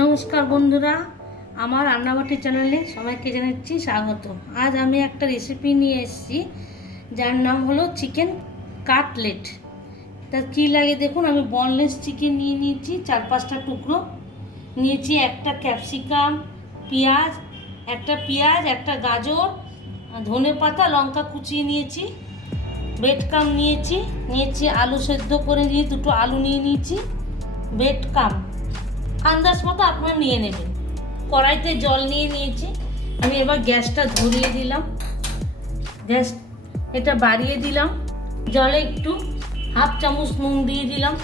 নমস্কার বন্ধুরা, আমার রান্নাবাটি চ্যানেলে সবাইকে জানাচ্ছি স্বাগত। আজ আমি একটা রেসিপি নিয়ে এসেছি যার নাম হলো চিকেন কাটলেট। তা কী লাগে দেখুন, আমি বনলেস চিকেন নিয়ে নিয়েছি 4-5টা টুকরো নিয়েছি, একটা ক্যাপসিকাম, পেঁয়াজ, একটা গাজর, ধনেপাতা, লঙ্কা কুচিয়ে নিয়েছি, ব্রেডক্রাম্ব নিয়েছি আলু সেদ্ধ করে নিয়ে 2টো আলু নিয়ে নিয়েছি, ব্রেডক্রাম্ব আন্দাজ মতো আপনারা নিয়ে নেবেন। কড়াইতে জল নিয়ে নিয়েছি, আমি এবার গ্যাসটা ধরিয়ে দিলাম, গ্যাস এটা বাড়িয়ে দিলাম, জলে একটু 1/2 চামচ নুন দিয়ে দিলাম।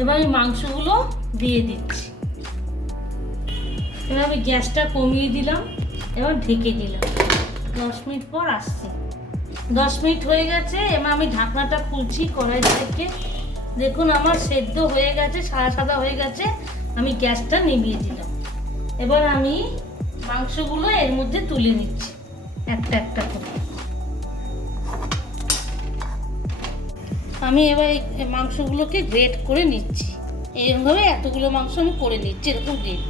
এবার আমি মাংসগুলো দিয়ে দিচ্ছি, এবার আমি গ্যাসটা কমিয়ে দিলাম, এবার ঢেকে দিলাম। 10 মিনিট পর আসছে। 10 মিনিট হয়ে গেছে, এবার আমি ঢাকনাটা খুলছি কড়াই থেকে। দেখুন আমার সেদ্ধ হয়ে গেছে, সাদা সাদা হয়ে গেছে। আমি গ্যাসটা নিভিয়ে দিলাম। এবার আমি মাংসগুলো এর মধ্যে তুলে নিচ্ছি একটা একটা করে। আমি এবার এই মাংসগুলোকে গ্রেট করে নিচ্ছি। এইভাবে এতগুলো মাংস আমি করে নিচ্ছি, এরকম গ্রেট।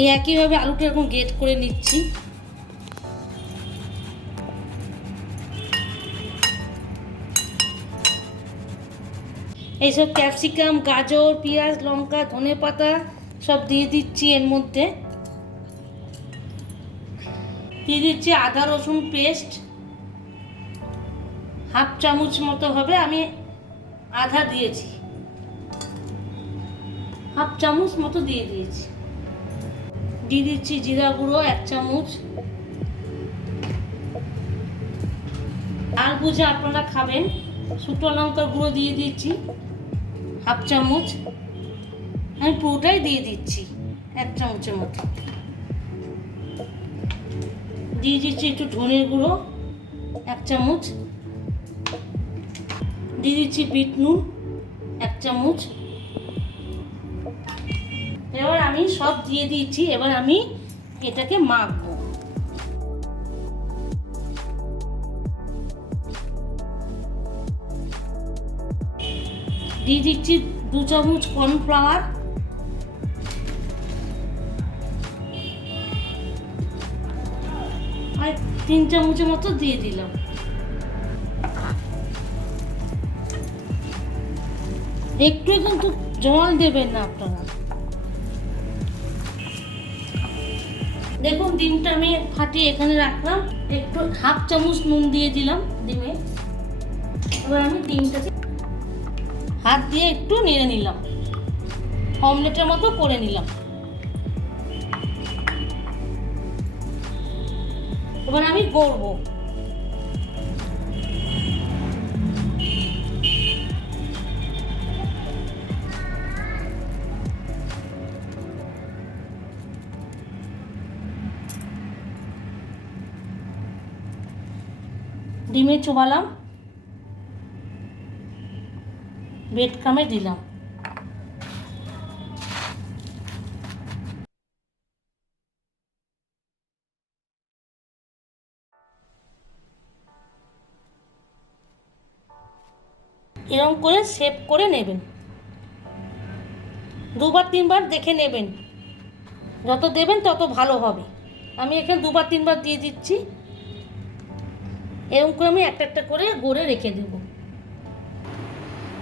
এই একইভাবে আলুটা এরকম গ্রেট করে নিচ্ছি। এইসব ক্যাপসিকাম, গাজর, পেঁয়াজ, লঙ্কা, ধনেপাতা সব দিয়ে দিচ্ছি। এর মধ্যে দিয়ে দিচ্ছি আদা রসুন পেস্ট 1/2 চামচ মতো হবে, আমি আধা দিয়েছি, 1/2 চামচ মতো দিয়ে দিয়েছি। দিয়ে দিচ্ছি জিরা গুঁড়ো 1 চামচ, ঝাল বুঝে আপনারা খাবেন, শুকনো লঙ্কার গুঁড়ো দিয়ে দিচ্ছি 1/2 চামচ, আমি পুরোটাই দিয়ে দিচ্ছি 1 চামচের মতো। দিয়ে দিচ্ছি একটু ধনের গুঁড়ো 1 চামচ, দিয়ে দিচ্ছি বিট নুন 1 চামচ। এবার আমি সব দিয়ে দিয়েছি, এবার আমি এটাকে মাখবো। দিয়ে দিচ্ছি 2 চামচ কর্নফ্লাওয়ার, আর 3 চামচের মতো দিয়ে দিলাম। একটু কিন্তু জল দেবেন না আপনারা। দেখুন ডিমটা আমি ফাটিয়ে এখানে রাখলাম, একটু 1/2 চামচ নুন দিয়ে দিলাম ডিমে। এবার আমি ডিমটাকে হাত দিয়ে একটু নেড়ে নিলাম, অমলেটের মতো করে নিলাম। এবার আমি গড়বো। ডিমে চোবালাম, ব্রেডক্রাম্বে দিলাম। এরকম করে শেপ করে নেবেন, 2-3বার দেখে নেবেন, যত দেবেন তত ভালো হবে। আমি এখানে 2-3বার দিয়ে দিচ্ছি। এরকম করে আমি একটা একটা করে গড়ে রেখে দেব।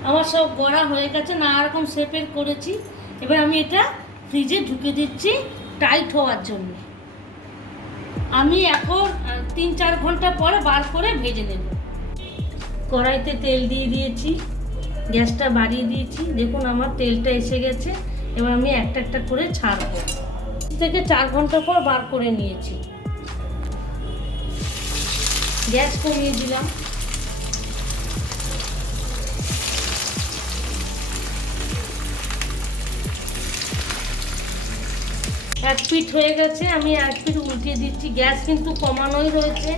আমার সব গড়া হয়ে গেছে, নানা রকম শেপের করেছি। এবার আমি এটা ফ্রিজে ঢুকে দিচ্ছি টাইট হওয়ার জন্য। আমি এখন 3-4 ঘন্টা পরে বার করে ভেজে নেব। কড়াইতে তেল দিয়ে দিয়েছি, গ্যাসটা বাড়িয়ে দিয়েছি। দেখুন আমার তেলটা এসে গেছে। এবার আমি একটা একটা করে ছাড়বো। থেকে 4 ঘন্টা পর বার করে নিয়েছি। গ্যাস কমিয়ে দিলাম। এক পিঠ হয়ে গেছে, আমি এক পিঠ উল্টিয়ে দিচ্ছি। গ্যাস কিন্তু কমানোই রয়েছে।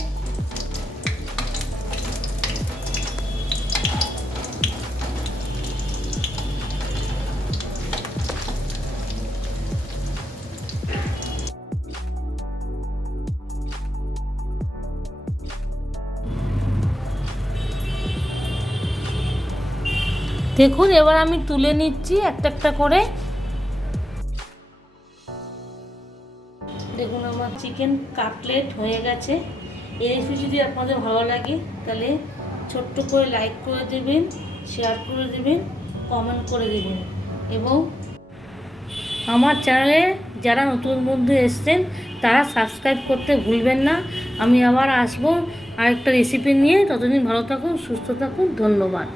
দেখুন এবার আমি তুলে নিচ্ছি একটা একটা করে। দেখুন আমার চিকেন কাটলেট হয়ে গেছে। এই রেসিপি যদি আপনাদের ভালো লাগে তাহলে ছোট্ট করে লাইক করে দেবেন, শেয়ার করে দেবেন, কমেন্ট করে দেবেন এবং আমার চ্যানেলে যারা নতুন বন্ধু এসছেন তারা সাবস্ক্রাইব করতে ভুলবেন না। আমি আবার আসবো আরেকটা রেসিপি নিয়ে। ততদিন ভালো থাকুন, সুস্থ থাকুন, ধন্যবাদ।